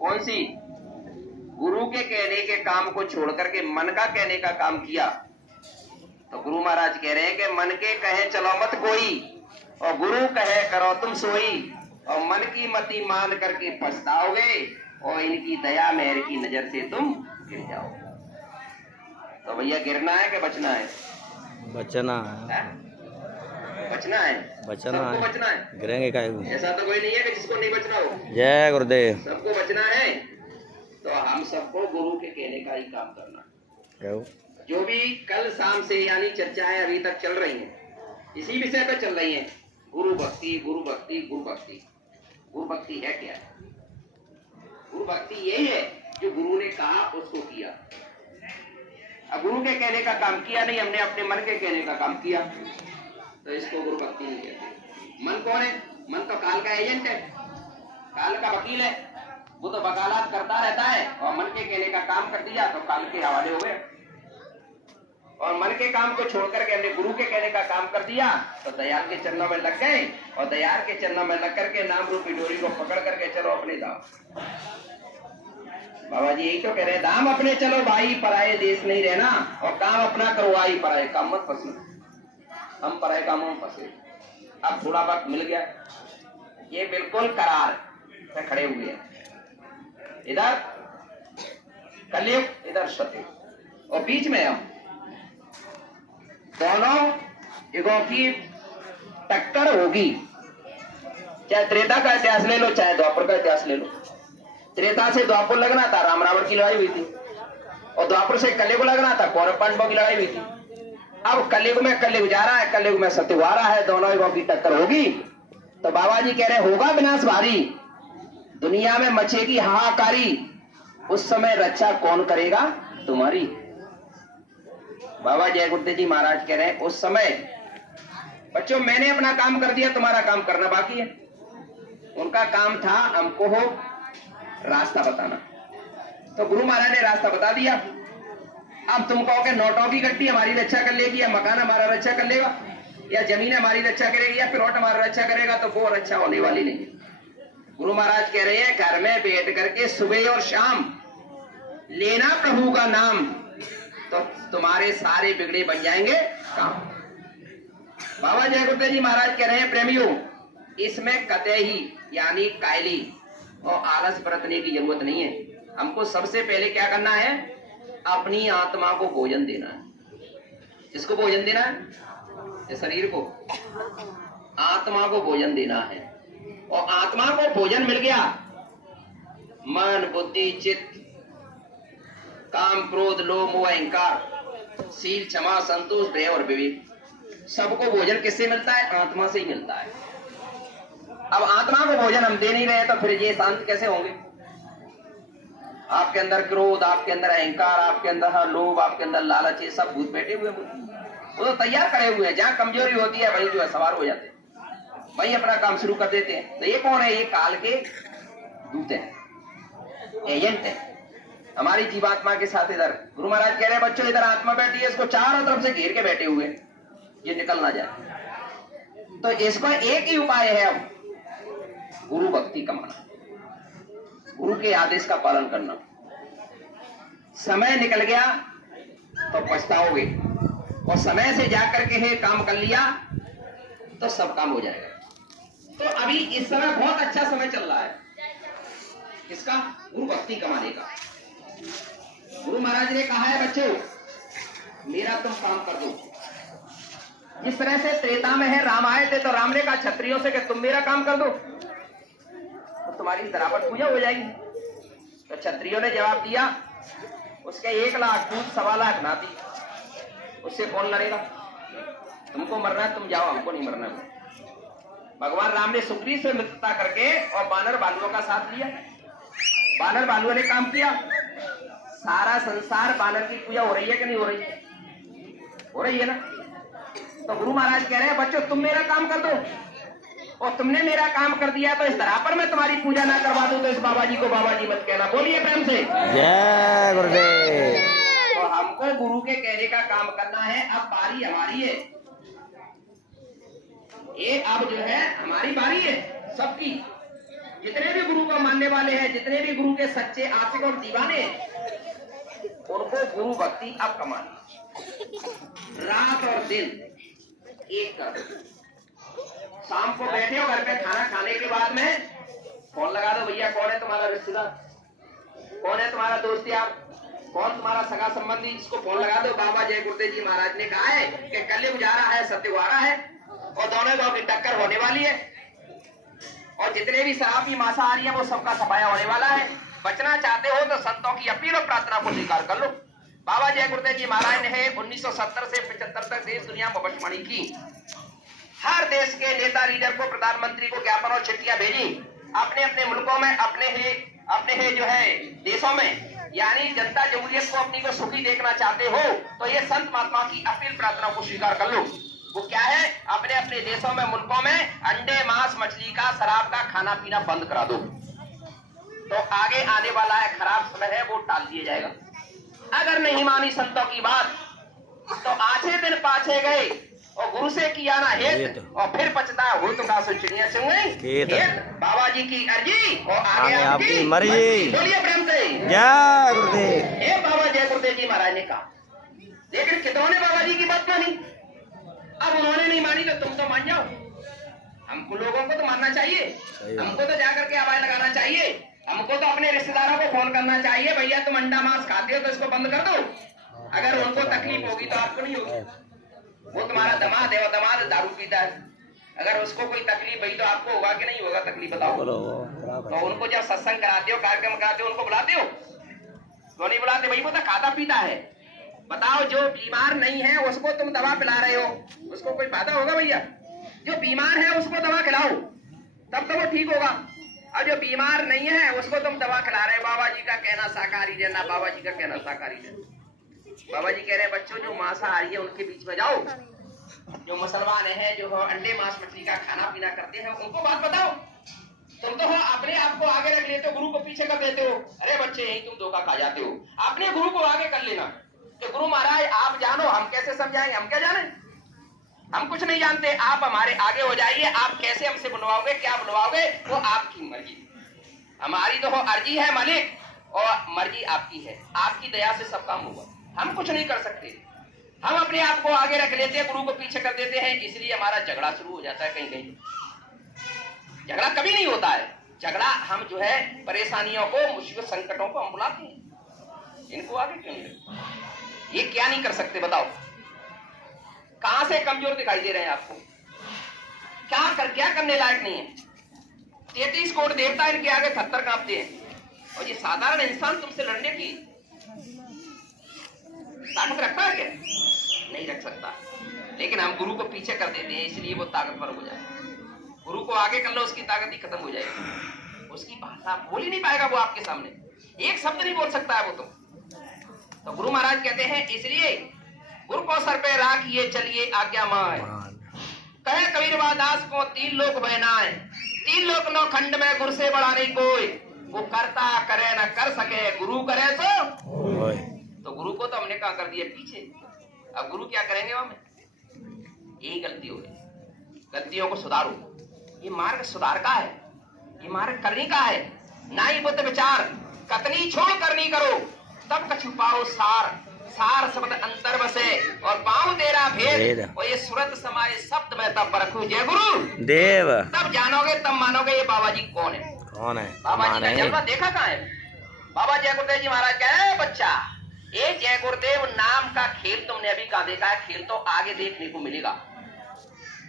कौन सी? गुरु के कहने के काम को छोड़ करके मन का कहने का काम किया तो गुरु महाराज कह रहे हैं कि मन के कहे चलो मत कोई, और गुरु कहे करो तुम सोई, और मन की मति मान करके पछताओगे, और इनकी दया मेहर की नजर से तुम गिर जाओगे। तो भैया गिरना है कि बचना है? बचना है। बचना है, बचना सबको है। बचना है। गिरेंगे काय? ऐसा तो कोई नहीं है कि जिसको नहीं बचना हो। जय गुरुदेव। सबको बचना है, तो हम सबको गुरु के कहने का ही काम करना। क्यों? जो भी कल शाम से यानी चर्चाएं अभी तक चल रही हैं, इसी विषय पर चल रही हैं, गुरु भक्ति गुरु भक्ति गुरु भक्ति। गुरु भक्ति है क्या? गुरु भक्ति यही है जो गुरु ने कहा उसको किया। अब गुरु के कहने का काम किया नहीं, हमने अपने मन के कहने का काम किया, तो इसको गुरु भक्ति नहीं कहते। मन कौन है? मन तो काल का एजेंट है, काल का वकील है। वो तो वकालत करता रहता है, और मन के कहने का काम कर दिया तो काल के हवाले हो गए। और मन के काम को छोड़ करके हमने गुरु के कहने का काम कर दिया तो दयाल के चरणों में लग गए, और दयाल के चरणों में लग करके नाम रूपी डोरी को पकड़ करके चलो अपने दाम। बाबा जी यही तो कह रहे हैं, दाम अपने चलो भाई, पराये देश नहीं रहना, और काम अपना करवाई, पराये काम मत फंसना। हम पराये कामों में फंसे। अब थोड़ा वक्त मिल गया, ये बिल्कुल करार पे खड़े हुए हैं। इधर कलयुग, इधर सतयुग, और बीच में हम दोनों युगों की टक्कर होगी। चाहे त्रेता का इतिहास ले लो, चाहे द्वापर का इतिहास ले लो। त्रेता से द्वापर लगना था, राम रावण की लड़ाई हुई थी, और द्वापर से कलयुग लगना था, कौरव पांडवों की लड़ाई हुई थी। अब कलयुग में कलयुग जा रहा है, कलयुग में सतयुग आ रहा है, दोनों युगों की टक्कर होगी। तो बाबा जी कह रहे होगा विनाश भारी, दुनिया में मचेगी हाहाकारी, उस समय रक्षा कौन करेगा तुम्हारी? बाबा जय गुरुदेव जी महाराज कह रहे हैं उस समय बच्चों मैंने अपना काम कर दिया, तुम्हारा काम करना बाकी है। उनका काम था हमको हो रास्ता बताना, तो गुरु महाराज ने रास्ता बता दिया। अब तुम कहो कि नोटों की गड्डी हमारी रक्षा कर लेगी, या मकान हमारा रक्षा कर लेगा, या जमीन हमारी रक्षा करेगी, या प्लॉट हमारा रक्षा करेगा, तो वो रक्षा होने वाली नहीं। गुरु महाराज कह रहे हैं घर में बैठ करके सुबह और शाम लेना प्रभु का नाम, तो तुम्हारे सारे बिगड़े बन जाएंगे काम। बाबा जय गुरुदेव जी महाराज कह रहे हैं प्रेमियों, इसमें कतई यानी कायली और आलस बरतने की जरूरत नहीं है। हमको सबसे पहले क्या करना है? अपनी आत्मा को भोजन देना है। किसको भोजन देना है? इस शरीर को, आत्मा को भोजन देना है। और आत्मा को भोजन मिल गया, मन बुद्धि चित्त काम क्रोध लोभ मोह अहंकार शील क्षमा संतोष भय और विवेक, सबको भोजन किससे मिलता है? आत्मा से ही मिलता है। अब आत्मा को भोजन हम दे नहीं रहे तो फिर ये शांत कैसे होंगे? आपके अंदर क्रोध, आपके अंदर अहंकार, आपके अंदर लोभ, आपके अंदर लालच, ये सब भूत बैठे हुए हैं, वो तो तैयार करे हुए हैं। जहाँ कमजोरी होती है वही जो है सवार हो जाते हैं, वही अपना काम शुरू कर देते हैं। तो ये कौन है? ये काल के दूत हैं, एजेंट है हमारी जीवात्मा के साथ। इधर गुरु महाराज कह रहे हैं बच्चों इधर आत्मा बैठी है, इसको चारों तरफ से घेर के बैठे हुए, ये निकल ना जाए। तो इसका एक ही उपाय है, अब गुरु भक्ति कमाना, गुरु के आदेश का पालन करना। समय निकल गया तो पछताओगे, और समय से जाकर के है काम कर लिया तो सब काम हो जाएगा। तो अभी इस समय बहुत अच्छा समय चल रहा है, किसका? गुरु भक्ति कमाने का। गुरु महाराज ने कहा है बच्चों मेरा तुम काम कर दो। जिस तरह से त्रेता में है राम आए थे तो राम ने कहा क्षत्रियों से कि तुम मेरा काम कर दो तो तुम्हारी धरापट पूजा हो जाएगी। तो क्षत्रियों ने जवाब दिया उसके 1 लाख दूध 1.25 लाख नाती, उससे कौन लड़ेगा? तुमको मरना है तुम जाओ, हमको नहीं मरना है। भगवान राम ने सुग्रीव से मित्रता करके और बानर भालुओं का साथ लिया। बानर भालुओं ने काम किया, सारा संसार बानर की पूजा हो रही है कि नहीं हो रही? हो रही है ना। तो गुरु महाराज कह रहे हैं बच्चों तुम मेरा काम कर दो, और तुमने मेरा काम कर दिया तो इस धरा पर मैं तुम्हारी पूजा ना करवा दूं तो इस बाबा जी को बाबा जी मत कहना। बोलिए प्रेम से जय गुरुदेव। तो हमको गुरु के कहने का काम करना है। अब बारी हमारी है, ये अब जो है हमारी बारी है सबकी। जितने भी गुरु को मानने वाले हैं, जितने भी गुरु के सच्चे आशिक और दीवाने हैं, उनको गुरु भक्ति अब कमानी। रात और दिन एक कर दो। शाम को बैठे हो घर पे खाना खाने के बाद में फोन लगा दो, भैया कौन है तुम्हारा रिश्तेदार, कौन है तुम्हारा दोस्त यार, कौन तुम्हारा सगा संबंधी, जिसको फोन लगा दो। बाबा जय गुरुदेव जी महाराज ने कहा है कि कलयुग जा रहा है, सत्य आ रहा है और दोनों गांव की टक्कर होने वाली है और जितने भी शराबी मांसाहारी है वो सबका सफाया होने वाला है। बचना चाहते हो तो संतों की अपील और प्रार्थना को स्वीकार कर लो। बाबा जय गुरुदेव जी महाराज ने 1970 से 75 तक देश दुनिया में भविष्यवाणी की। हर देश के नेता लीडर को, प्रधानमंत्री को ज्ञापन और चिट्ठियां भेजी अपने अपने मुल्कों में, अपने ही जो है देशों में। यानी जनता जमहूरियत को अपनी को सुखी देखना चाहते हो तो ये संत महात्मा की अपील प्रार्थना को स्वीकार कर लो। वो क्या है, अपने अपने देशों में, मुल्कों में अंडे, मांस, मछली का, शराब का खाना पीना बंद करा दो तो आगे आने वाला है खराब समय है वो टाल दिया जाएगा। अगर नहीं मानी संतों की बात तो आछे दिन पाछे गए और गुरु से किया ना हेत और फिर पछता हो तो का चिड़िया चुंगई। बाबा जी की अर्जी और आगे आपकी मर्जी। बोलिए प्रेम से जय गुरुदेव। ये बाबा जय गुरुदेव जी महाराज ने कहा, लेकिन कितनों ने बाबा जी की बात मानी। अब उन्होंने नहीं मानी तो तुम तो मान जाओ। हमको लोगों को तो मानना चाहिए, हमको तो जाकर के आवाज लगाना चाहिए, हमको तो अपने रिश्तेदारों को फोन करना चाहिए, भैया तुम अंडा मांस खाते हो तो इसको बंद कर दो। अगर उनको तकलीफ होगी तो आपको नहीं होगी। वो तुम्हारा दमाद है और दमाद दारू पीता है, अगर उसको कोई तकलीफ हुई तो आपको होगा कि नहीं होगा तकलीफ, बताओ। तो उनको जब सत्संग कराते हो, कार्यक्रम कराते हो, उनको बुलाते हो तो नहीं बुलाते, भाई वो तो खाता पीता है। बताओ, जो बीमार नहीं है उसको तुम दवा पिला रहे हो, उसको कोई फायदा होगा भैया? जो बीमार है उसको दवा खिलाओ तब तो वो ठीक होगा, और जो बीमार नहीं है उसको तुम दवा खिला रहे हो। बाबा जी का कहना साकारी देना, बाबा जी का कहना साकारी देना। बाबा जी कह रहे हैं बच्चों जो मांसाहारी है उनके बीच में जाओ, जो मुसलमान है, जो अंडे मांस मछली का खाना पीना करते हैं उनको बात बताओ। तुम तो हो अपने आप को आगे रख लेते हो, गुरु को पीछे कर देते हो। अरे बच्चे यही तुम धोखा खा जाते हो, अपने गुरु को आगे कर लेना कि गुरु महाराज आप जानो, हम कैसे समझाएंगे, हम क्या जाने, हम कुछ नहीं जानते, आप हमारे आगे हो जाइए। आप कैसे हमसे बुलवाओगे, क्या बुलवाओगे, वो आपकी मर्जी। हमारी तो हो अर्जी है मालिक और मर्जी आपकी है, आपकी दया से सब काम होगा, हम कुछ नहीं कर सकते। हम अपने आप को आगे रख लेते हैं, गुरु को पीछे कर देते हैं, इसलिए हमारा झगड़ा शुरू हो जाता है। कहीं कहीं झगड़ा कभी नहीं होता है, झगड़ा हम जो है परेशानियों को, मुश्किल संकटों को हम बुलाते हैं, इनको आगे क्यों नहीं? ये क्या नहीं कर सकते बताओ? कहां से कमजोर दिखाई दे रहे हैं आपको? क्या करने लायक नहीं है? 33 करोड़ देवता इनके आगे थरथर कांपते हैं और ये साधारण इंसान तुमसे लड़ने की ताकत रखता है क्या? नहीं रख सकता। लेकिन हम गुरु को पीछे कर देते हैं, इसलिए वो ताकतवर हो जाए। गुरु को आगे कर लो, उसकी ताकत ही खत्म हो जाएगी, उसकी भाषा बोल ही नहीं पाएगा वो आपके सामने, एक शब्द नहीं बोल सकता है वो। तो गुरु महाराज कहते हैं इसलिए गुरु को सर पे राखिए चलिए आज्ञा मान। कहे कबीरवा दास को 3 लोक बहनाए, 3 लोक 9 खंड में गुरु से बड़ा नहीं कोई। वो करता करे न कर सके, गुरु करे तो गुरु को तो हमने कहा कर दिया पीछे, अब गुरु क्या करेंगे हमें? यही गलती हो गई, गलतियों को सुधारो। ये मार्ग सुधार का है, ये मार्ग करनी का है। ना ही बुद्ध विचार कतनी छोड़ करनी करो, तब कछु पाओ सार, सार शब्द अंतर बसे और पाऊं तेरा भेद, और ये सूरत समाये शब्द में तब रखू जय गुरु देव। तब जानोगे, तब मानोगे ये बाबा जी कौन है। कौन है? बाबा जी का जलवा देखा कहाँ है? बाबा जय गुरुदेव जी महाराज कह रहे हैं बच्चा, ये जय गुरुदेव नाम का खेल तुमने अभी कहाँ देखा है? खेल तो आगे देखने को मिलेगा।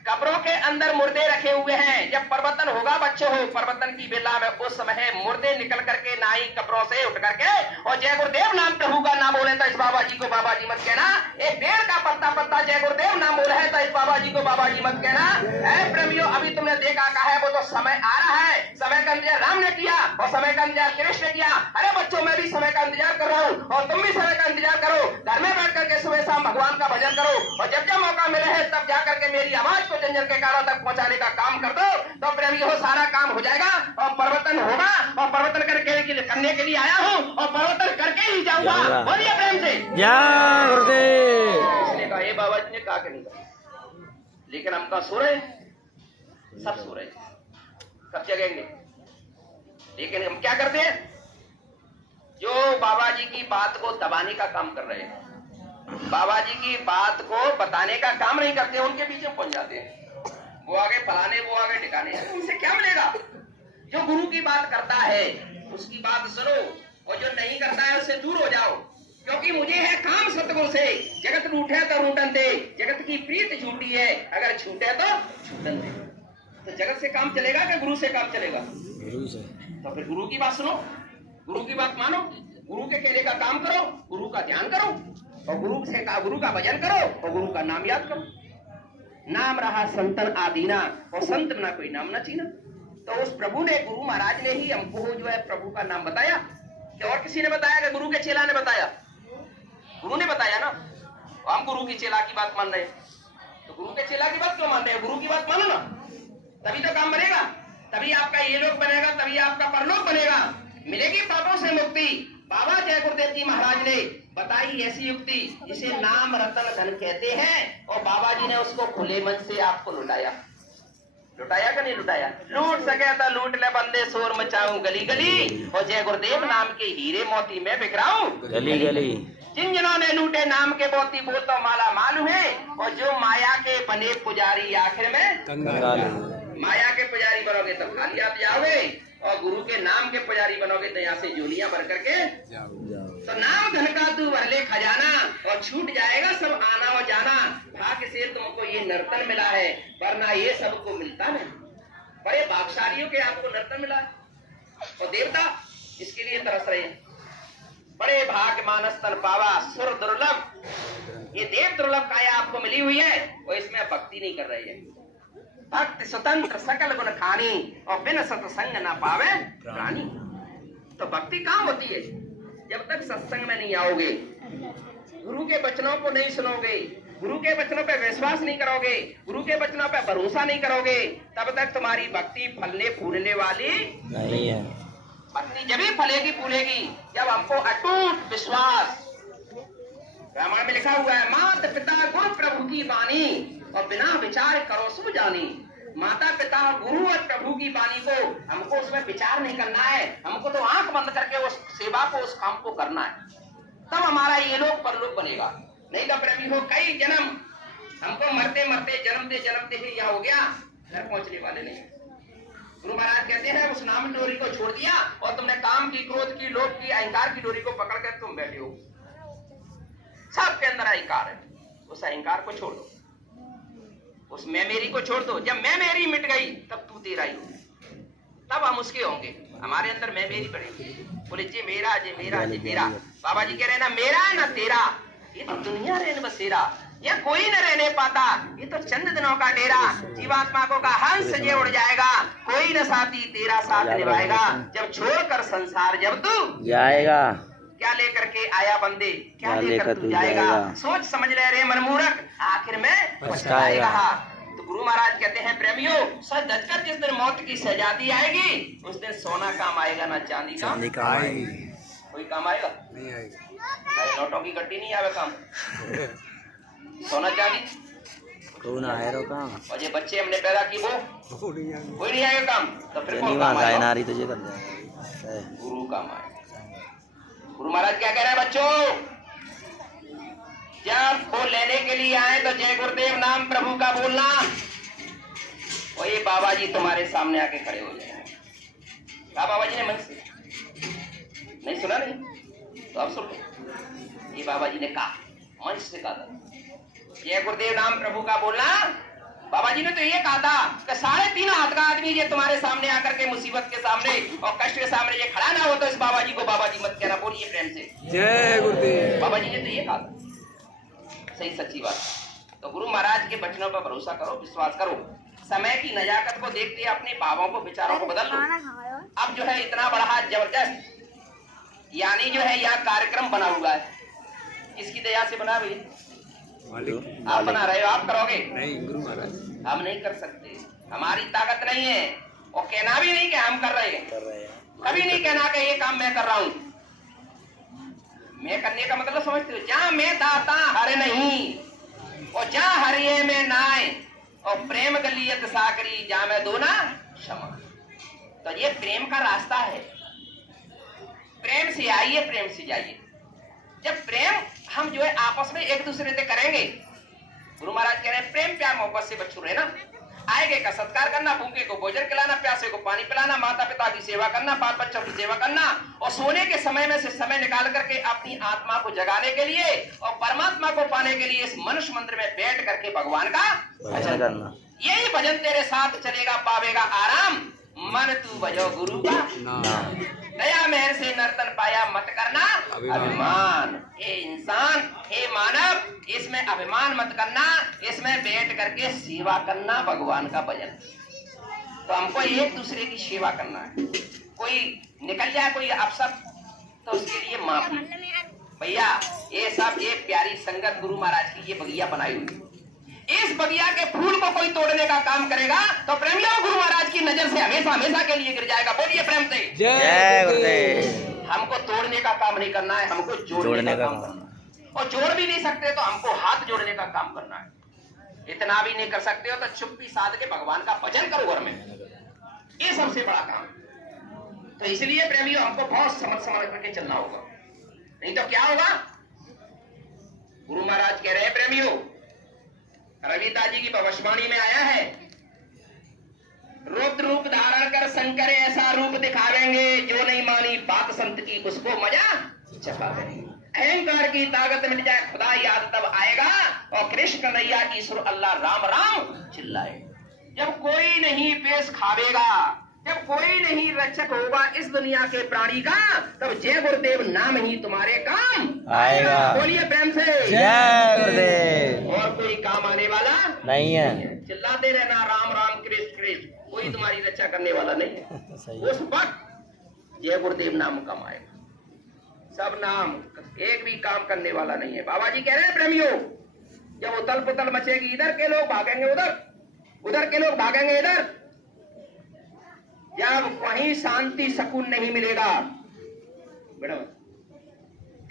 कब्रों के अंदर मुर्दे रखे हुए हैं, जब परिवर्तन होगा बच्चों हो, परिवर्तन की बेला में उस समय मुर्दे निकल करके नाई कब्रों से उठ करके और जय गुरुदेव नाम प्रभु का नाम बोले तो इस बाबा जी को बाबा जी मत कहना। एक पेड़ का पत्ता पत्ता जय गुरुदेव नाम बोले है तो इस बाबा जी को बाबा जी मत कहना। ऐ प्रेमियों, अभी तुमने देखा कहा है, वो तो समय आ रहा है, समय का इंतजार राम ने किया और समय का इंतजार कृष्ण ने किया। अरे बच्चों, मैं भी समय का इंतजार कर रहा हूँ और तुम भी समय का इंतजार करो। घर में बैठ करके सुबह शाम भगवान का भजन करो और जब जब मौका मिले है तब जाकर के मेरी आवाज को जन जन के कानों तक पहुंचाने का काम कर दो, तो प्रेमियों सारा काम हो जाएगा और परिवर्तन होगा। और परिवर्तन करने के लिए आया हूँ और परिवर्तन करके ही जाऊंगा। बोलिए प्रेम से जय गुरुदेव। इसलिए कहा ये बाबा जी ने कहा कि नहीं कहा, लेकिन हम कहा सो रहे, सब सो रहे, कब जगेंगे? लेकिन हम क्या करते हैं, जो बाबा जी की बात को दबाने का काम कर रहे हैं, बाबा जी की बात को बताने का काम नहीं करते, उनके पीछे पहुंच जाते हैं। वो आगे फलाने, वो आगे ठिकाने, उनसे क्या मिलेगा? जो गुरु की बात करता है उसकी बात सुनो, और जो नहीं करता है उससे दूर हो जाओ। क्योंकि मुझे है काम सतगुरु से, जगत रूठे तो रूठन दे, जगत की प्रीत झूठी है, अगर छूटे तो छूटन दे। तो जगत से काम चलेगा कि गुरु से काम चलेगा? गुरु से। तो फिर गुरु की बात सुनो, गुरु की बात मानो, गुरु के कहने का काम करो, गुरु का ध्यान करो, और गुरु का भजन करो, और गुरु का नाम याद करो। नाम रहा संतन आदीना, और संत ना कोई नाम ना चीना। तो उस प्रभु ने, गुरु महाराज ने ही हमको जो है प्रभु का नाम बताया, कि और किसी ने बताया कि गुरु के चेला ने बताया? गुरु ने बताया ना। और हम गुरु की चेला की बात मान रहे हैं, तो गुरु के चेला की बात क्यों मान रहे हैं? गुरु की बात मानो ना, तभी तो काम बनेगा, तभी आपका ये लोक बनेगा, तभी आपका परलोक बनेगा, मिलेगी पापों से मुक्ति। बाबा जय गुरुदेव जी महाराज ने बताई ऐसी युक्ति जिसे नाम रतन धन कहते हैं, और बाबा जी ने उसको खुले मन से आपको लुटाया। लुटाया कि नहीं लुटाया? लूट सके तो लूट ले बंदे, शोर मचाऊं गली गली, और जय गुरुदेव नाम के हीरे मोती में बिखराऊं गली गली। जिन जिन्होंने लूटे नाम के मोती, बोल तो माला मालूम है, और जो माया के बने पुजारी आखिर में कंगाल। माया के पुजारी बनोगे तो खाली आप जाओगे, और गुरु के नाम के पुजारी बनोगे तो यहाँ से झोलियां भर करके तो नाम धन का तू भर ले खजाना, और छूट जाएगा सब आना और जाना। भाग्य से तुमको ये नर्तन मिला है, वरना ये सबको मिलता नहीं। बड़े भाग्यशालियों के आपको नर्तन मिला है, और देवता इसके लिए तरस रहे हैं। बड़े भाग्य मानस तन पावा सुर दुर्लभ, ये देव दुर्लभ काया आपको मिली हुई है, और इसमें भक्ति नहीं कर रही है। भक्त स्वतंत्र सकल गुण खानी, और बिन सत्संग न पावे प्राणी। तो भक्ति कहाँ होती है? जब तक सत्संग में नहीं आओगे, गुरु के वचनों को नहीं सुनोगे, गुरु के वचनों पे विश्वास नहीं करोगे, गुरु के वचनों पे भरोसा नहीं करोगे, तब तक तुम्हारी भक्ति फलने फूलने वाली नहीं है। भक्ति जब ही फलेगी फूलेगी जब हमको अटूट विश्वास, रामायण में लिखा हुआ है, माता पिता गुरु प्रभु की वाणी, और बिना विचार करो सो जानी। माता पिता गुरु और प्रभु की वाणी को हमको उसमें विचार नहीं करना है, हमको तो आंख बंद करके उस सेवा को, उस काम को करना है, तब हमारा ये लोक परलोक बनेगा। नहीं तो प्रभु हो कई जन्म हमको मरते मरते जन्मते ही यह हो गया, घर पहुंचने वाले नहीं। गुरु महाराज कहते हैं उस नाम डोरी को छोड़ दिया, और तुमने काम की, क्रोध की, लोभ की, अहंकार की डोरी को पकड़ कर तुम बैठे हो। सबके अंदर अहंकार है, उस अहंकार को छोड़ दो, उस मैं मेरी को छोड़ दो। जब मैं मेरी मिट गई तब तू तेरा ही हो, तब हम उसके होंगे। हमारे अंदर मैं मेरी पड़ेगी, बोले जे मेरा जे मेरा जे मेरा। बाबा जी कह रहे ना मेरा ना तेरा, ये तो दुनिया रहने बसेरा, या कोई न रहने पाता, ये तो चंद दिनों का डेरा। जीवात्मा को का हंस जे उड़ जाएगा, कोई न साथी तेरा साथ निभाएगा। जब छोड़कर संसार जब तू जाएगा, क्या लेकर के आया बंदे, क्या लेकर तू जाएगा? सोच समझ रहे मनमूर्ख, आखिर में पछताएगा। तो गुरु महाराज कहते हैं प्रेमियों, सच धजकर जिस दिन मौत की सजाती आएगी, उस दिन सोना काम आएगा ना चांदी का आएगी। कोई काम आएगा नहीं आएगा। नोटों की गड्डी नहीं आवे काम, सोना चांदी कौन आए रो काम? और ये बच्चे हमने पैदा की वो कोई नहीं आएगा काम, तो फिर कौन काम आएगा? नारी तुझे कर दे, गुरु काम आएगा। गुरु महाराज क्या कह रहे हैं बच्चों, जब वो लेने के लिए आए तो जय गुरुदेव नाम प्रभु का बोलना, और ये बाबा जी तुम्हारे सामने आके खड़े हो जाएंगे। कहा बाबा जी ने मन से नहीं सुना? नहीं तो अब सुन लो, ये बाबा जी ने कहा, मंच से कहा था जय गुरुदेव नाम प्रभु का बोलना। बाबा जी ने तो ये कहा था कि 3.5 हाथ का आदमी ये तुम्हारे सामने आकर के मुसीबत के सामने और कष्ट के सामने ये खड़ा ना हो तो इस बाबा जी को बाबा जी मत कहना, बोलिए प्रेम से जय गुरुदेव। बाबा जी ने तो ये कहा था, सही सच्ची बात। तो गुरु महाराज के वचनों पर भरोसा करो, विश्वास करो, समय की नजाकत को देखते अपने भावों को, विचारों को बदल लो। अब जो है इतना बड़ा जबरदस्त यानी जो है यह कार्यक्रम बना हुआ है, किसकी दया से बना हुई? आप बना रहे हो, आप करोगे? नहीं गुरु महाराज, हम नहीं कर सकते, हमारी ताकत नहीं है, और कहना भी नहीं कि हम कर रहे हैं, कभी नहीं कहना कि ये काम मैं कर रहा हूं। मैं करने का मतलब समझते हो, जहां मैं दाता हरे नहीं, और जहां हरिये में नाय, और प्रेम गलियत साकरी, जहां मैं दो ना क्षमा। तो ये प्रेम का रास्ता है। प्रेम से आइए, प्रेम से जाइए। जब प्रेम हम जो है आपस में एक दूसरे से करेंगे, गुरु महाराज कह रहे हैं प्रेम प्यार मोहब्बत से बच्चों रहना, आएगे का सत्कार करना, भूखे को भोजन खिलाना, प्यासे को पानी पिलाना, माता पिता की सेवा करना, बाल बच्चों की सेवा करना, और सोने के समय में से समय निकाल करके अपनी आत्मा को जगाने के लिए और परमात्मा को पाने के लिए इस मनुष्य मंदिर में बैठ करके भगवान का भजन करना। यही भजन तेरे साथ चलेगा, पावेगा आराम। मन तू बजो गुरु का दया मेहर से नर्तन पाया, मत करना अभिमान। हे इंसान, हे मानव, इसमें अभिमान मत करना, इसमें बैठ करके सेवा करना भगवान का भजन। तो हमको एक दूसरे की सेवा करना है। कोई निकल जाए कोई अवसर तो उसके लिए माफी। भैया ये सब ये प्यारी संगत गुरु महाराज की ये बगिया बनाई हुई, इस बगिया के फूल को कोई तोड़ने का काम करेगा तो प्रेमियों गुरु महाराज की नजर से हमेशा हमेशा के लिए गिर जाएगा। बोलिए प्रेम से जय गुरुदेव। हमको तोड़ने का काम नहीं करना है, हमको जोड़ने का काम करना है। और जोड़ भी नहीं सकते तो हमको हाथ जोड़ने का काम करना है। इतना भी नहीं कर सकते हो तो चुप्पी साध के भगवान का भजन करो घर में, ये सबसे बड़ा काम। तो इसलिए प्रेमियों हमको बहुत समझ करके चलना होगा, नहीं तो क्या होगा। गुरु महाराज कह रहे हैं प्रेमियों, रविता जी की भविष्यवाणी में आया है, रुद्र रूप धारण कर शंकर ऐसा रूप दिखावेंगे, जो नहीं मानी बात संत की उसको मजा चखा देंगे। अहंकार की ताकत मिट जाए, खुदा याद तब आएगा, और कृष्ण कन्हैया की सुर अल्लाह राम राम चिल्लाए। जब कोई नहीं पेश खावेगा, जब कोई नहीं रक्षक होगा इस दुनिया के प्राणी का, तब जय गुरुदेव नाम ही तुम्हारे काम आएगा। बोलिए प्रेम से जय गुरुदेव। और कोई काम आने वाला नहीं है। चिल्लाते रहना राम राम कृष्ण कृष्ण, कोई तुम्हारी रक्षा करने वाला नहीं है। उस वक्त जय गुरुदेव नाम कम आएगा। सब नाम, एक भी काम करने वाला नहीं है। बाबा जी कह रहे हैं प्रेमियों, जब उतल पुतल मचेगी, इधर के लोग भागेंगे उधर, उधर के लोग भागेंगे इधर, जब कहीं शांति सुकून नहीं मिलेगा,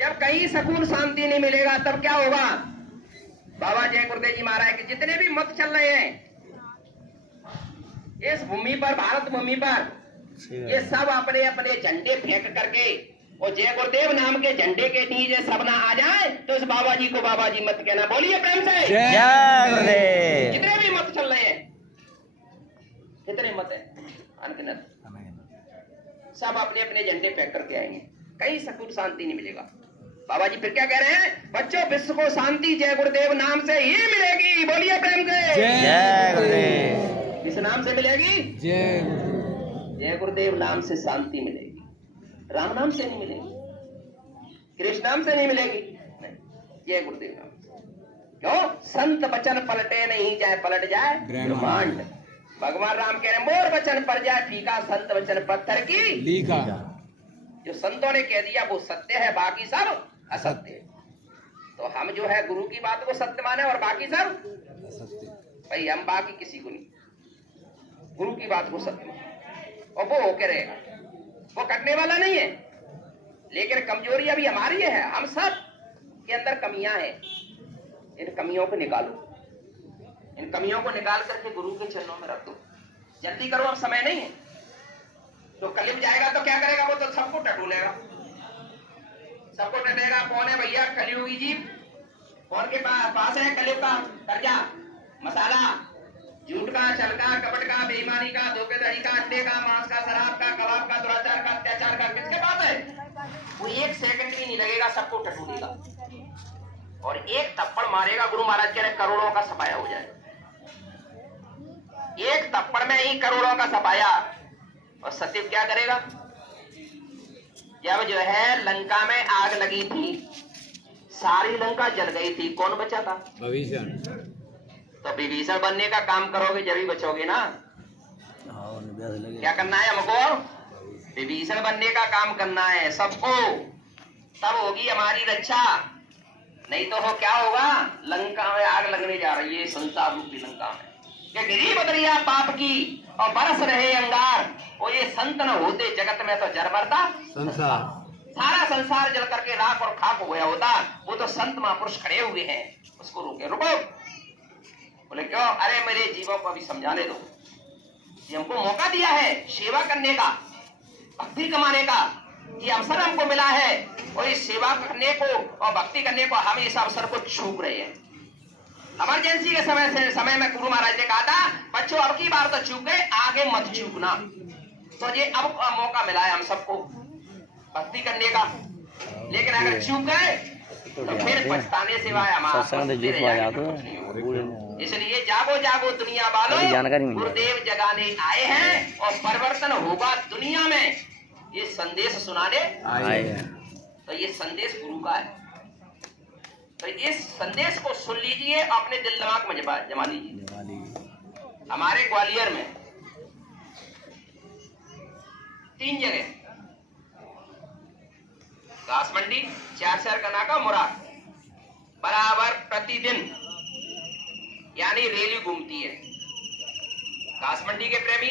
जब कहीं सुकून शांति नहीं मिलेगा तब क्या होगा। बाबा जय गुरुदेव जी महाराज के जितने भी मत चल रहे हैं इस भूमि पर, भारत भूमि पर, ये सब अपने अपने झंडे फेंक करके और जय गुरुदेव नाम के झंडे के नीचे सब ना आ जाए तो इस बाबा जी को बाबा जी मत कहना। बोलिए प्रेम से जय गुरुदेव। जितने भी मत चल रहे हैं, कितने मत है अनगिनत, सब अपने अपने झंडे फेंक करके आएंगे, कहीं सुकून शांति नहीं मिलेगा। बाबा जी फिर क्या कह रहे हैं, बच्चों विश्व को शांति जय गुरुदेव नाम से ही मिलेगी। बोलिए प्रेम से जय गुरुदेव। किस नाम से मिलेगी? जय गुरुदेव नाम से शांति मिलेगी, राम नाम से नहीं मिलेगी, कृष्ण नाम से नहीं मिलेगी, जय गुरुदेव नाम से। क्यों? संत वचन पलटे नहीं, चाहे पलट जाए ब्रह्मांड। भगवान राम कह रहे मोर वचन पर जाए फीका, संत वचन पत्थर की लीका। जो संतों ने कह दिया वो सत्य है, बाकी सब असत्य है। तो हम जो है गुरु की बात को सत्य माने और बाकी सब भाई हम बाकी किसी को नहीं, गुरु की बात को सत्य माने और वो होके रहेगा, वो कटने वाला नहीं है। लेकिन कमजोरी अभी हमारी है, हम सब के अंदर कमियां हैं, इन कमियों को निकालो, इन कमियों को निकाल करके गुरु के चरणों में रख दो। जल्दी करो, अब समय नहीं है। तो कलियुग जाएगा तो क्या करेगा, वो तो सबको टटोलेगा, सबको टटेगा। कौन है भैया कलियुगी जी? कौन के पास है कलियुग का कर्जा, मसाला, झूठ का, छल का, कपट का, बेईमानी का, धोखेधड़ी का, अंडे का, मांस का, शराब का, कबाब का, दुराचार का, अत्याचार का, किसके पास है? वो एक सेकंड भी नहीं लगेगा, सबको टटोलेगा और एक थप्पड़ मारेगा। गुरु महाराज कह रहे करोड़ों का सफाया हो जाएगा, एक थप्पड़ में ही करोड़ों का सफाया। और सचिव क्या करेगा? जब जो है लंका में आग लगी थी, सारी लंका जल गई थी, कौन बचा था? विभीषण। तो विभीषण बनने का काम करोगे जब ही बचोगे ना। क्या करना है हमको? विभीषण बनने का काम करना है सबको, तब होगी हमारी रक्षा। नहीं तो हो क्या होगा, लंका में आग लगने जा रही है, संसार रूपी लंका में। ये गिरी बदरिया पाप की और बरस रहे अंगार, और ये संत न होते जगत में तो जर मरता संसार, सारा संसार जल करके राख और खाक हो गया होता। वो तो संत महापुरुष खड़े हुए हैं, उसको रोके। रुको, बोले क्यों? अरे मेरे जीवों को अभी समझाने दो। ये हमको मौका दिया है सेवा करने का, भक्ति कमाने का, ये अवसर हमको मिला है और इस सेवा करने को और भक्ति करने को हम इस अवसर को चूक रहे हैं। इमरजेंसी के समय में गुरु महाराज ने कहा था बच्चों अब की बार तो चूक गए, आगे मत चूकना। तो ये अब मौका मिला है हम सबको भक्ति करने का, लेकिन अगर चूक गए तो फिर पछताने सिवाय हमारा। इसलिए जागो जागो दुनिया वालों, गुरुदेव जगाने आए हैं और परिवर्तन होगा दुनिया में, ये संदेश सुनाने आए हैं। तो ये संदेश गुरु का है, तो इस संदेश को सुन लीजिए, अपने दिल दिमाग में जमा लीजिए। हमारे ग्वालियर में 3 जगह, घास मंडी, 4 शहर का नाका, मुराद, बराबर प्रतिदिन यानी रैली घूमती है। घास मंडी के प्रेमी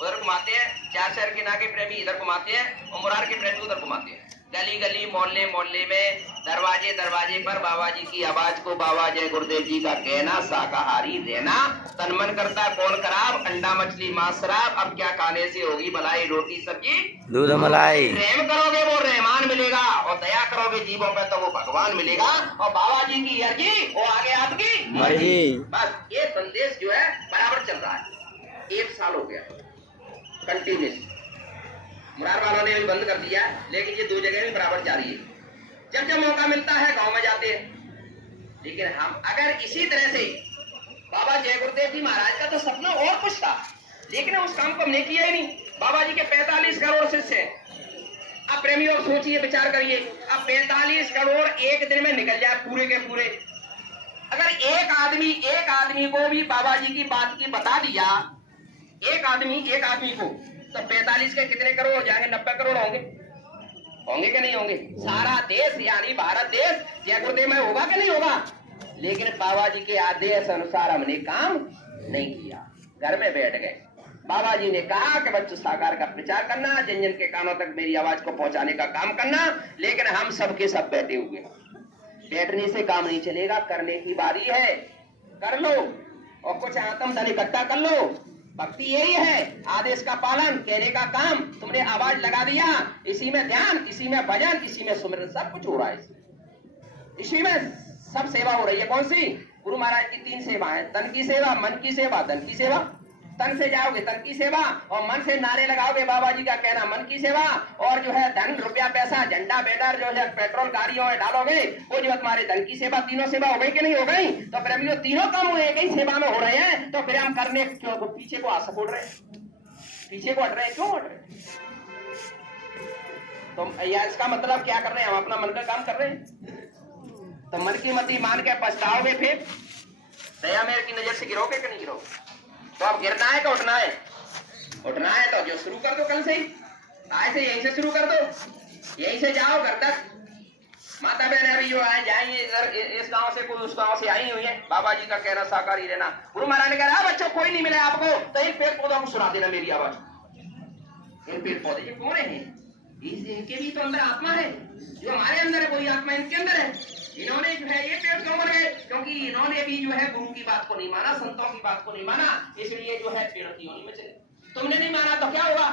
उधर घुमाते हैं, 4 शहर के नाके प्रेमी इधर घुमाते हैं और मुरार के प्रेमी उधर घुमाते हैं। गली गली मोहल्ले मोहल्ले में दरवाजे दरवाजे पर बाबा जी की आवाज को बाबा जय गुरुदेव जी का कहना, शाकाहारी रहना, तन मन करता कौन खराब, अंडा मछली मांस शराब, अब क्या खाने से होगी भलाई, रोटी सब्जी दूध मलाई। प्रेम करोगे वो रहमान मिलेगा और दया करोगे जीवों पे तो वो भगवान मिलेगा और बाबा जी की अर्जी वो आगे आपकी मर्जी। बस ये संदेश जो है बराबर चल रहा है, 1 साल हो गया कंटिन्यूस। मुरार वालों ने भी बंद कर दिया, लेकिन ये 2 जगह भी बराबर जारी है। जब जब मौका मिलता है गांव में जाते हैं। लेकिन हम अगर इसी तरह से, बाबा जय गुरुदेव जी महाराज का तो सपना और कुछ था, लेकिन उस काम को हमने किया ही नहीं। बाबा जी के 45 करोड़ शिष्य हैं। अब प्रेमियों सोचिए, विचार करिए, अब 45 करोड़ एक दिन में निकल जाए पूरे के पूरे। अगर एक आदमी को भी बाबा जी की बात की बता दिया, एक आदमी को, तो 45 के कितने करोड़ हो जाएंगे? 90 करोड़ होंगे कि नहीं होंगे? सारा देश यानी भारत देश जय गुरुदेव में होगा कि नहीं होगा? लेकिन बाबा जी के आदेश अनुसार हमने काम नहीं किया, घर में बैठ गए। बाबा जी ने कहा कि बच्चों साकार का प्रचार करना, जन जन के कानों तक मेरी आवाज को पहुंचाने का काम करना, लेकिन हम सबके सब बैठे हुए। बैठने से काम नहीं चलेगा, करने की बारी है, कर लो और कुछ आत्म धन इकट्ठा कर लो। भक्ति यही है, आदेश का पालन, कहने का काम। तुमने आवाज लगा दिया, इसी में ध्यान, इसी में भजन, इसी में सुमिरन, सब कुछ हो रहा है। इसी में सब सेवा हो रही है। कौन सी? गुरु महाराज की 3 सेवाएं, तन की सेवा, मन की सेवा, धन की सेवा। तन से जाओगे तन की सेवा, और मन से नारे लगाओगे बाबा जी का कहना, मन की सेवा। और जो है धन रुपया पैसा झंडा बैनर जो है पेट्रोल गाड़ियों में डालोगे, वो जो है तुम्हारे धन की सेवा। तीनों सेवा हो गई कि नहीं हो गई? तो प्रेमियों तीनों काम हुए, एक ही सेवा में हो रहे हैं। तो फिर हम करने क्यों पीछे को सपोर्ट रहे, पीछे को हट रहे हैं, क्यों हट रहे? तो यार इसका मतलब क्या कर रहे हैं? हम अपना मन का काम कर रहे हैं। तो मन की मति मान के पछताओगे, फिर दया मेरे की नजर से गिरोगे कि नहीं गिरोगे? तो अब गिरना है कि उठना है? उठना है तो जो शुरू कर दो कल से ही, आज से यहीं से शुरू कर दो, यहीं से जाओ घर तक। माता बहन अभी जो आए जाएंगे इधर, इस गांव से कोई उस गांव से आई हुई है, बाबा जी का कहना साकार ही रहना। गुरु महाराज ने कहा बच्चों कोई नहीं मिले आपको तो इन पेड़ पौधों को सुना देना मेरी आवाज। इन पेड़ पौधे ये कौन है? इनके भी तो अंदर आत्मा है, जो हमारे अंदर है वही आत्मा इनके अंदर है। इन्होंने जो है ये पेड़ क्यों बन गए? क्योंकि इन्होंने भी जो है गुरु की बात को नहीं माना, संतों की बात को नहीं माना, इसलिए जो है पेड़ की योनि में चले। तुमने नहीं माना तो क्या होगा?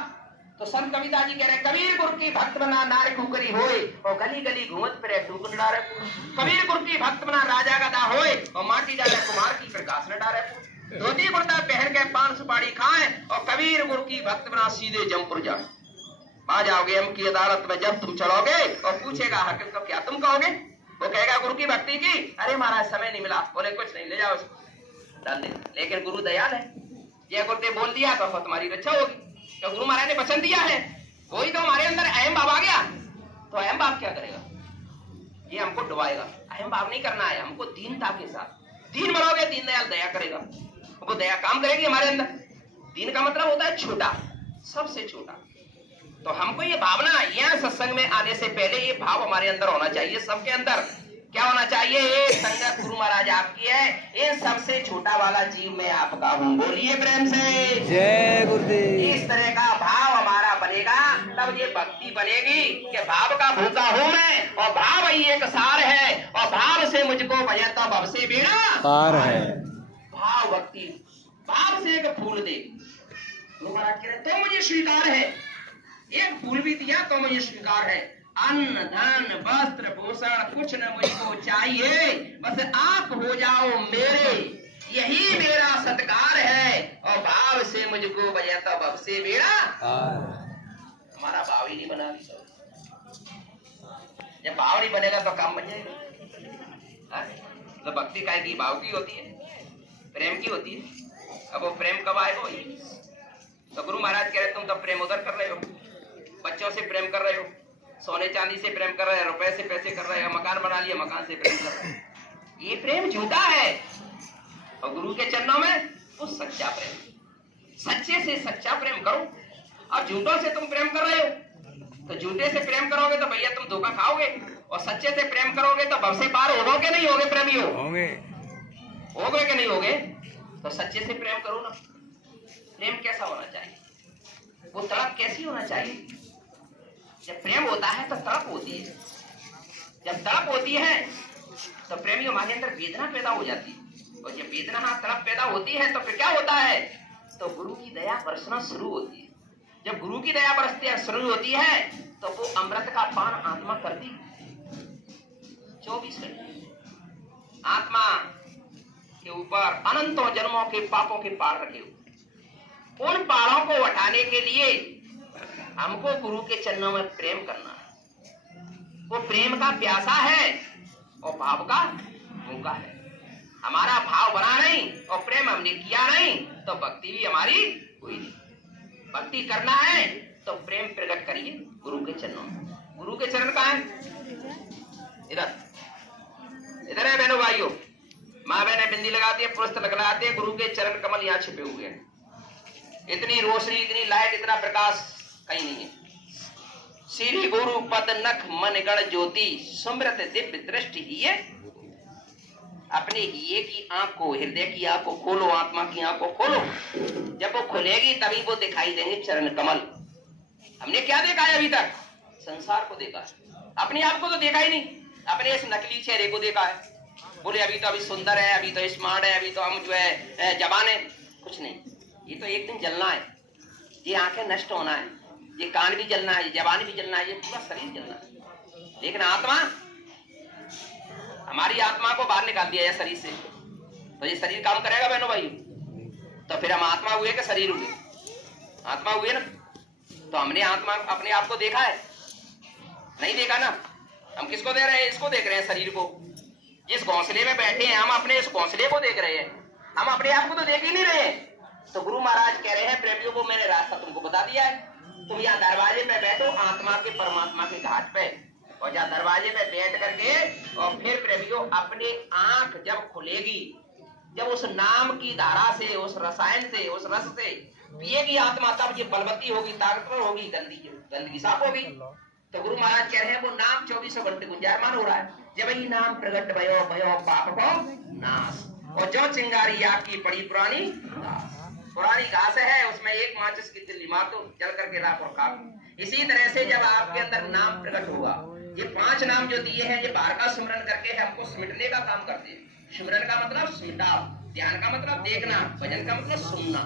तो संत कविता जी कह रहे कबीर गुरु की भक्त बना नार कुकरी होए और गली गली घूमत फिरे टूकन डारे। कबीर गुरु की भक्त बना राजा गदा होए और माटी डाले कुमार की प्रकाश न डारे। धोती कुर्ता पहन के 5 सुपारी खाए और कबीर गुरु की भक्त बना सीधे जमपुर जाए। आ जाओगे हम की अदालत में जब तुम चढ़ोगे और पूछेगा हाकिम को क्या तुम कहोगे? वो कहेगा गुरु की भक्ति की। अरे महाराज समय नहीं मिला। बोले कुछ नहीं, ले जाओ डाल दे। लेकिन गुरु दयाल है, ये गुरुदेव बोल दिया तो तुम्हारी रक्षा होगी। तो गुरु महाराज ने वचन दिया है, कोई तो हमारे अंदर अहम भाव आ गया तो अहम भाव क्या करेगा? ये हमको डुबाएगा। अहम भाव नहीं करना है, हमको दीनता के साथ दीन बनोगे, दीन दयाल दया करेगा, वो दया काम करेगी हमारे अंदर। दीन का मतलब होता है छोटा, सबसे छोटा। तो हमको ये भावना, यह सत्संग में आने से पहले ये भाव हमारे अंदर होना चाहिए। सबके अंदर क्या होना चाहिए? ये संगत गुरु महाराज आपकी है, ये सबसे छोटा वाला जीव मैं आपका हूँ। बोलिए प्रेम से जय गुरुदेव। इस तरह का भाव हमारा बनेगा तब ये भक्ति बनेगी कि भाव का भूखा हूँ मैं और भाव ही एक सार है और भाव से मुझको भजे तो भव से बेड़ा पार है। भाव भक्ति, भाव से एक फूल दे, गुरु महाराज कह रहे तो मुझे स्वीकार है, एक फूल भी दिया तो मुझे स्वीकार है, अन्न धन वस्त्र भूषण कुछ न मुझको चाहिए, बस आप हो जाओ मेरे, यही मेरा सत्कार है, और भाव से मुझको बजाता भव से बेड़ा। हमारा भाव ही नहीं बना अभी तो, जब भाव नहीं बनेगा तो काम बन जाएगा। हाँ? तो भक्ति काय की भाव की होती है, प्रेम की होती है। अब वो प्रेम कब आएगा? तो गुरु महाराज कह रहे तुम तो प्रेम उधर कर रहे हो, बच्चों से प्रेम कर रहे हो, सोने चांदी से प्रेम कर रहे हो, रुपए से पैसे कर रहे हो, मकान बना लिया मकान से प्रेम कर रहे हो, ये प्रेम झूठा है। और गुरु के चरणों में वो सच्चा प्रेम, सच्चे से सच्चा प्रेम करो। और झूठों से तुम प्रेम कर रहे हो, तो झूठे से प्रेम करोगे तो भैया तुम धोखा खाओगे, और सच्चे से प्रेम करोगे तो भव से पार होगे नहीं होगे? प्रेमी होगे कि नहीं होगे? तो सच्चे से प्रेम करो ना। प्रेम कैसा होना चाहिए, वो तड़प कैसी होना चाहिए? जब प्रेम होता है तो तड़प होती है, जब तड़प होती है तो प्रेमी हमारे अंदर वेदना पैदा हो जाती है, और जब वेदना तड़प पैदा होती है तो फिर क्या होता है? तो गुरु की दया बरसना शुरू होती है। जब गुरु की दया बरसती है शुरू होती है तो वो अमृत का पान आत्मा करती 24 घंटे आत्मा के ऊपर अनंतों जन्मों के पापों के पार रखे हुए। उन पारों को हटाने के लिए हमको गुरु के चरणों में प्रेम करना है। वो प्रेम का प्यासा है और भाव का भूखा है। हमारा भाव बना नहीं और प्रेम हमने किया नहीं तो भक्ति भी हमारी हुई नहीं। भक्ति करना है तो प्रेम प्रकट करिए गुरु के चरणों में। गुरु के चरण कहाँ है? इधर इधर है बहनों भाइयों। माँ बहने बिंदी लगाती है, पुरुष तिलक लगाते हैं, गुरु के चरण कमल यहाँ छिपे हुए हैं। इतनी रोशनी, इतनी लाइट, इतना प्रकाश कहीं नहीं है। श्री गुरु पद नख मन गण ज्योति सुमृत दिव्य दृष्टि ही है। अपने हिये की आंख को, हृदय की आंख को खोलो, आत्मा की आंख को खोलो। जब वो खुलेगी तभी वो दिखाई देंगे चरण कमल। हमने क्या देखा है अभी तक? संसार को देखा है, अपने आप को तो देखा ही नहीं। अपने इस नकली चेहरे को देखा है, बोले अभी तो अभी सुंदर है, अभी तो स्मार्ट है, अभी तो हम जो है जवान है। कुछ नहीं, ये तो एक दिन जलना है। ये आंखें नष्ट होना है, ये कान भी जलना है, ये जवान भी जलना है, ये पूरा शरीर जलना है। लेकिन आत्मा, हमारी आत्मा को बाहर निकाल दिया है शरीर से, तो ये शरीर काम करेगा बहनों भाई? तो फिर हम आत्मा हुए कि शरीर हुए? आत्मा हुए ना। तो हमने आत्मा अपने आप को देखा है? नहीं देखा ना। हम किसको दे रहे हैं? इसको देख रहे हैं, शरीर को। जिस घोंसले में बैठे हैं हम अपने इस घोंसले को देख रहे हैं, हम अपने आप को तो देख ही नहीं रहे। तो गुरु महाराज कह रहे हैं प्रेमियों को मैंने रास्ता तुमको बता दिया है। तुम यहाँ दरवाजे पे बैठो आत्मा के परमात्मा के घाट पे, और जहाँ दरवाजे पे बैठ करके और फिर प्रेमियों अपनी आंख जब खुलेगी, जब उस नाम की धारा से, उस रसायन से, उस रस से पिएगी आत्मा, तब ये बलवती होगी, ताकतवर होगी, गंदगी साफ होगी। तो गुरु महाराज कह रहे हैं वो नाम 24 घंटे गुंजायमान हो रहा है। जब ये नाम प्रगट भयो भयो पाप को नाश, और जो चिंगारी आपकी बड़ी पुरानी घास है, उसमें एक माचिस की तिल्ली मार दो, जल करके राख और खाक। इसी तरह से जब आपके अंदर नाम प्रकट होगा, ये 5 नाम जो दिए हैं, ये बार का स्मरण करके हमको सिमटने का काम करते हैं। सिमरन का मतलब सिमटाव, ध्यान का मतलब देखना, भजन का मतलब सुनना।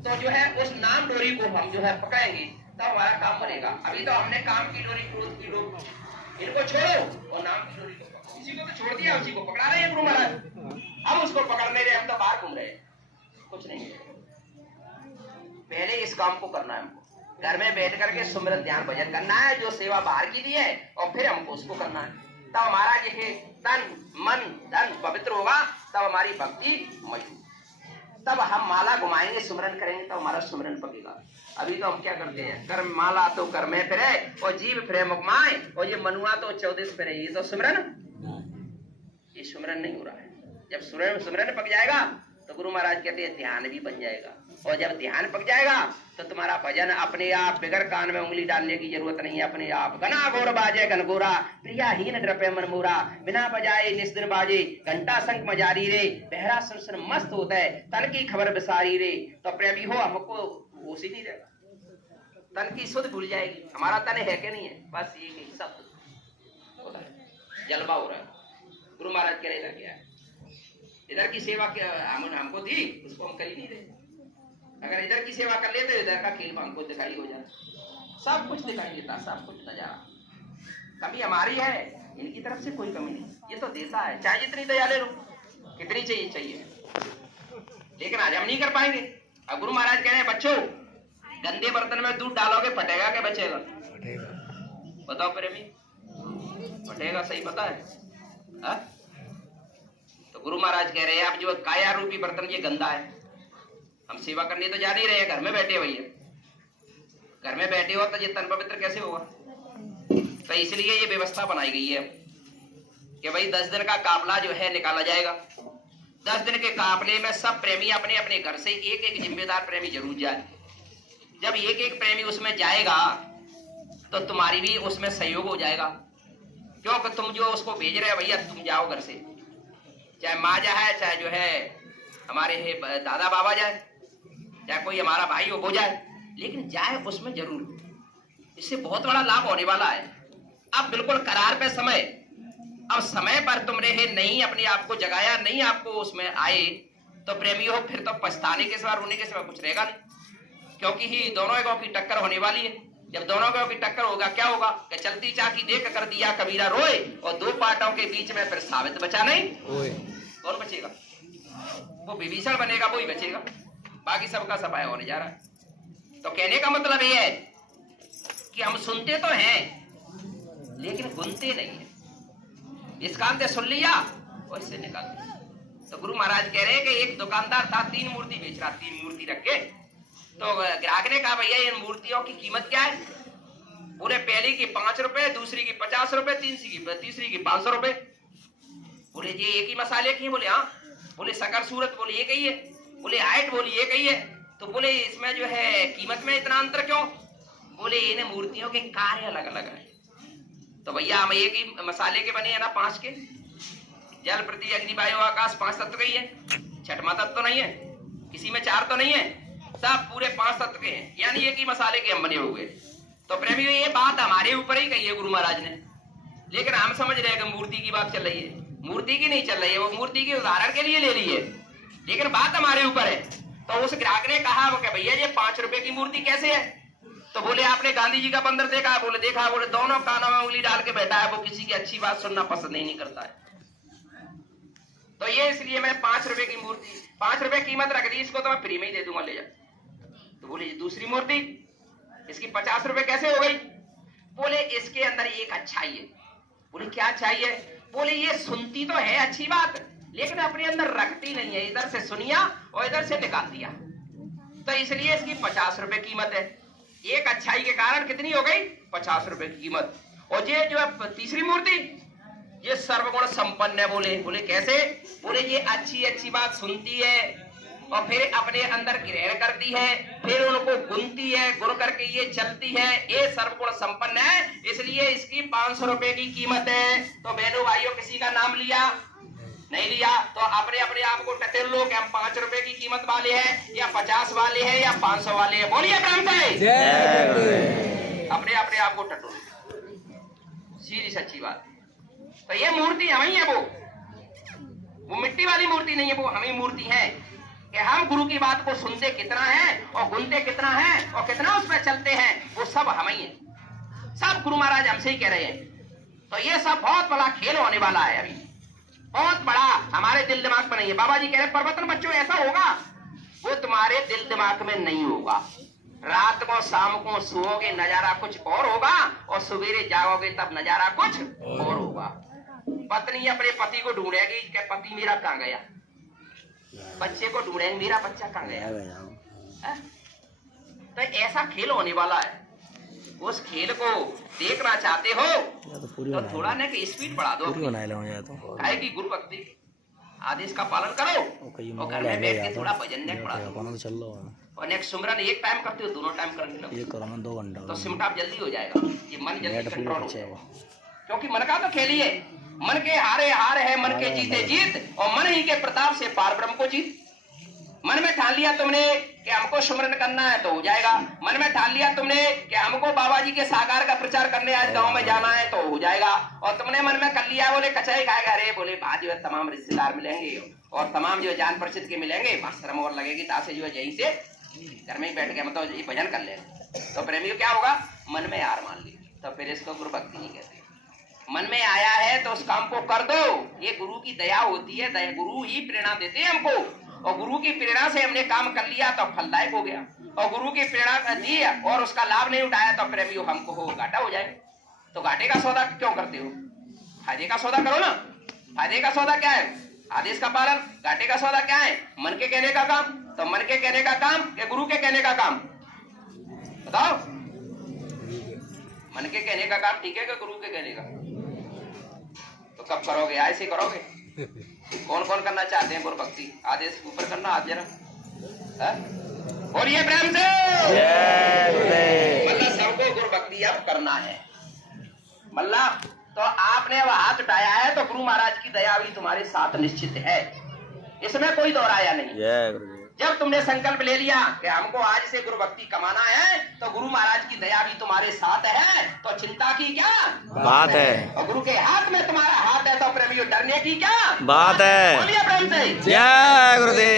तो जो है उस नाम डोरी को हम जो है पकड़ेंगे तब हमारा काम बनेगा। अभी तो हमने काम की डोरी, क्रोध की डोरी, इनको छोड़ो और नाम की डोरी को पकड़ो। इसी को तो छोड़ दिया, उसी को पकड़ा रहे हैं गुरु महाराज। हम उसको पकड़ने रहे, हम तो बाहर घूम रहे हैं, कुछ नहीं। पहले इस काम को करना है हमको, घर में बैठ करके सुमिरन ध्यान भजन करना है, जो सेवा बाहर की दी है, और फिर हमको उसको करना है। तब हमारा ये तन मन धन पवित्र होगा, तब हमारी भक्ति मजबूत, तब हम माला घुमाएंगे, सुमिरन करेंगे, तब हमारा सुमिरन पकेगा। अभी तो हम क्या करते हैं? कर माला तो कर में फिरे और जीव फिरे मुकमाए, और ये मनुआ तो 14 फिरे। ये तो सुमिरन, ये सुमिरन नहीं हो रहा है। जब सुमिरन पक जाएगा तो गुरु महाराज कहते हैं ध्यान भी बन जाएगा, और जब ध्यान पक जाएगा तो तुम्हारा भजन अपने आप, बिगर कान में उंगली डालने की जरूरत नहीं है, अपने आप गना गोर बाजे घनघोरा, प्रियाहीन द्रव्य मन मोरा, बिना बजाए निस्दिन बाजे, घंटा शंख मजारी रे, बहरा सुन मस्त होता है, तन की खबर बिसारी रे। तो प्रेमी हो, हमको होश ही नहीं रहेगा, तन की सुध भूल जाएगी, हमारा तन है कि नहीं है, बस ये सब जलवा हो रहा है। गुरु महाराज कह रहे क्या है, इधर की सेवा हमको दी, उसको हम कर ही नहीं रहे। अगर इधर की सेवा कर ले तो इधर का खेल हमको दिखाई हो जाए, सब कुछ दिखाई देता, सब कुछ नजारा। कमी हमारी है, इनकी तरफ से कोई कमी नहीं। ये तो देता है, चाहे जितनी दया ले लो, कितनी चाहिए, लेकिन आज हम नहीं कर पाएंगे। अब गुरु महाराज कह रहे हैं बच्चों, गंदे बर्तन में दूध डालोगे फटेगा क्या बचेगा? बताओ प्रेमी, फटेगा, सही पता है हा? तो गुरु महाराज कह रहे हैं अब जो काया रूपी बर्तन ये गंदा है, हम सेवा करने तो जा नहीं रहे हैं, घर में बैठे भैया, घर में बैठे हो तो ये तन पवित्र कैसे होगा? तो इसलिए ये व्यवस्था बनाई गई है कि भाई 10 दिन का काफला जो है निकाला जाएगा। 10 दिन के काफले में सब प्रेमी अपने अपने घर से एक एक जिम्मेदार प्रेमी जरूर जाए। जब एक एक प्रेमी उसमें जाएगा तो तुम्हारी भी उसमें सहयोग हो जाएगा, क्योंकि तुम जो उसको भेज रहे हो भैया, तुम जाओ घर से, चाहे माँ जाए, चाहे जो है हमारे दादा बाबा जाए, चाहे कोई हमारा भाई हो वो जाए, लेकिन जाए उसमें जरूर। इससे बहुत बड़ा लाभ होने वाला है। अब बिल्कुल करार पे समय, अब समय पर तुमने नहीं अपने आप को जगाया, नहीं आपको उसमें आए, तो प्रेमी हो फिर तो पछताने के सिवा रोने के सिवा कुछ रहेगा नहीं, क्योंकि ही दोनों एगो की टक्कर होने वाली है। जब दोनों एगो की टक्कर होगा क्या होगा कि चलती चाकी देख कर दिया कबीरा रोए, और दो पाटों के बीच में फिर साबित बचा नहीं, कौन बचेगा? वो विभीषण बनेगा, वो ही बचेगा, बाकी सबका सफाया होने जा रहा है। तो कहने का मतलब ये है कि हम सुनते तो हैं लेकिन गुनते नहीं है। इस कान से सुन लिया और इससे निकाल दिया। तो गुरु महाराज कह रहे हैं कि एक दुकानदार था, 3 मूर्ति बेच रहा, 3 मूर्ति रख के। तो ग्राहक ने कहा भैया इन मूर्तियों की कीमत क्या है? बोले पहली की 5 रुपए, दूसरी की 50 रुपए, तीसरी की 500 रुपए। बोले ये एक ही मसाले की? बोले हाँ। बोले शक्कर सूरत? बोले एक ही है। बोले हाइट? बोले एक ही है। तो बोले इसमें जो है कीमत में इतना अंतर क्यों? बोले इन मूर्तियों के कार्य अलग अलग है। तो भैया हम एक ही मसाले के बने हैं ना, 5 के, जल पृथ्वी अग्नि वायु आकाश 5 तत्व के ही है, छठवां तत्व तो नहीं है, किसी में 4 तो नहीं है, सब पूरे 5 तत्व के हैं, यानी एक ही मसाले के हम बने हुए। तो प्रेमियों ये बात हमारे ऊपर ही कही है गुरु महाराज ने, लेकिन हम समझ रहे हैं कि मूर्ति की बात चल रही है। मूर्ति की नहीं चल रही है, वो मूर्ति के उदाहरण के लिए ले ली है, लेकिन बात हमारे ऊपर है। तो उस ग्राहक ने कहा भैया ये 5 रुपए की मूर्ति कैसे है? तो बोले आपने गांधी जी का बंदर देखा? बोले देखा। बोले दोनों कानों में उंगली डाल के बैठा है, वो किसी की अच्छी बात सुनना पसंद नहीं करता है। तो ये इसलिए मैं 5 रुपए की मूर्ति, 5 रुपए कीमत रख दी, इसको तो मैं फ्री में ही दे दूंगा, ले जा। तो बोले दूसरी मूर्ति इसकी 50 रुपए कैसे हो गई? बोले इसके अंदर एक अच्छाई है। बोले क्या अच्छाई है? बोले ये सुनती तो है अच्छी बात, लेकिन अपने अंदर रखती नहीं है, इधर से सुनिया और इधर से निकाल दिया, तो इसलिए इसकी 50 रुपए कीमत है। एक अच्छाई के कारण कितनी हो गई? 50 रुपए की कीमत। और ये जो है तीसरी मूर्ति, ये सर्वगुण संपन्न है। बोले कैसे? बोले ये अच्छी बात सुनती है और फिर अपने अंदर ग्रहण करती है, फिर उनको गुनती है, गुण करके ये चलती है, ये सर्वगुण संपन्न है, इसलिए इसकी 500 रुपए की कीमत है। तो बहनों भाइयों किसी का नाम लिया नहीं लिया तो अपने अपने आप को टटेल लो कि हम 5 रुपए की कीमत वाले हैं या 50 वाले हैं या 500 वाले हैं। बोलिए ब्रह्म अपने अपने आप को टटोल, सीधी सच्ची बात। तो ये मूर्ति हमें है, वो मिट्टी वाली मूर्ति नहीं है, वो हमें मूर्ति है कि हम गुरु की बात को सुनते कितना है और गुनते कितना है और कितना उस पर चलते हैं, वो सब हमें है, सब गुरु महाराज हमसे ही कह रहे हैं। तो ये सब बहुत बड़ा खेल होने वाला है, अभी बहुत बड़ा हमारे दिल दिमाग में नहीं है। बाबा जी कह रहे परिवर्तन बच्चों ऐसा होगा, वो तुम्हारे दिल दिमाग में नहीं होगा। रात को शाम को सोओगे नजारा कुछ और होगा और सवेरे जाओगे तब नजारा कुछ और होगा। पत्नी अपने पति को ढूंढेगी कि पति मेरा कहाँ गया, बच्चे को ढूंढेंगे मेरा बच्चा कहाँ गया। तो ऐसा खेल होने वाला है। उस खेल को देखना चाहते हो तो थोड़ा ना कि स्पीड बढ़ा दो, काहे की गुरु भक्ति आदेश का पालन करो और घर में बैठ के थोड़ा भजन नेक बढ़ा दो। और नेक्स्ट सुमरन एक टाइम करते हो, दोनों टाइम करने लगो, ये करो ना 2 घंटा, तो सिमटा जल्दी हो जाएगा, ये मन जल्दी कंट्रोल हो जाएगा। क्योंकि मन का तो खेल ही है, मन के हारे हार है, मन के जीते जीत, और मन ही के प्रताप से पार ब्रह्म को जीत। मन में ठान लिया तुमने कि हमको सुमरन करना है तो हो जाएगा। मन में ठान लिया तुमने कि हमको बाबा जी के साकार का प्रचार करने आज गांव में जाना है तो हो जाएगा। और तुमने मन में कर लिया बोले कचाई खाएगा, अरे बोले बाद जो है तमाम रिश्तेदार मिलेंगे और तमाम जो जान परिचित के मिलेंगे, बस शर्म और लगेगी, तासे जो है यहीं से घर में ही बैठ गया मतलब ये भजन कर ले, तो प्रेमियों क्या होगा, मन में हार मान ली, तो फिर इसको गुरु भक्ति नहीं कहते। मन में आया है तो उस काम को कर दो, ये गुरु की दया होती है, दया गुरु ही प्रेरणा देते हैं हमको, और गुरु की प्रेरणा से हमने काम कर लिया तो फलदायक हो गया, और गुरु की प्रेरणा दी और उसका लाभ नहीं उठाया तो प्रेमियों हमको हो घाटा हो जाए। तो घाटे का सौदा क्यों करते हो, फायदे का सौदा करो ना। फायदे का सौदा क्या है, आदेश का पालन। घाटे का सौदा क्या है, मन के कहने का काम। तो मन के कहने का काम या गुरु के कहने का काम, बताओ। मन के कहने का काम ठीक है कि गुरु के कहने का? तो कब करोगे, ऐसे करोगे? कौन कौन करना चाहते हैं गुरु भक्ति? आदेश ऊपर करना, हाथ जरा बोलिए प्रेम से। मतलब सबको गुरु भक्ति अब करना है। मतलब तो आपने वह हाथ उठाया है तो गुरु महाराज की दया भी तुम्हारे साथ निश्चित है, इसमें कोई दोहराया नहीं। जय गुरुदेव। जब तुमने संकल्प ले लिया कि हमको आज से गुरु भक्ति कमाना है, तो गुरु महाराज की दया भी तुम्हारे साथ है, तो चिंता की क्या बात है। और गुरु के हाथ में तुम्हारा हाथ है, तो प्रेमियों डरने की क्या बात है। बोलिए प्रेम से। जय गुरुदेव।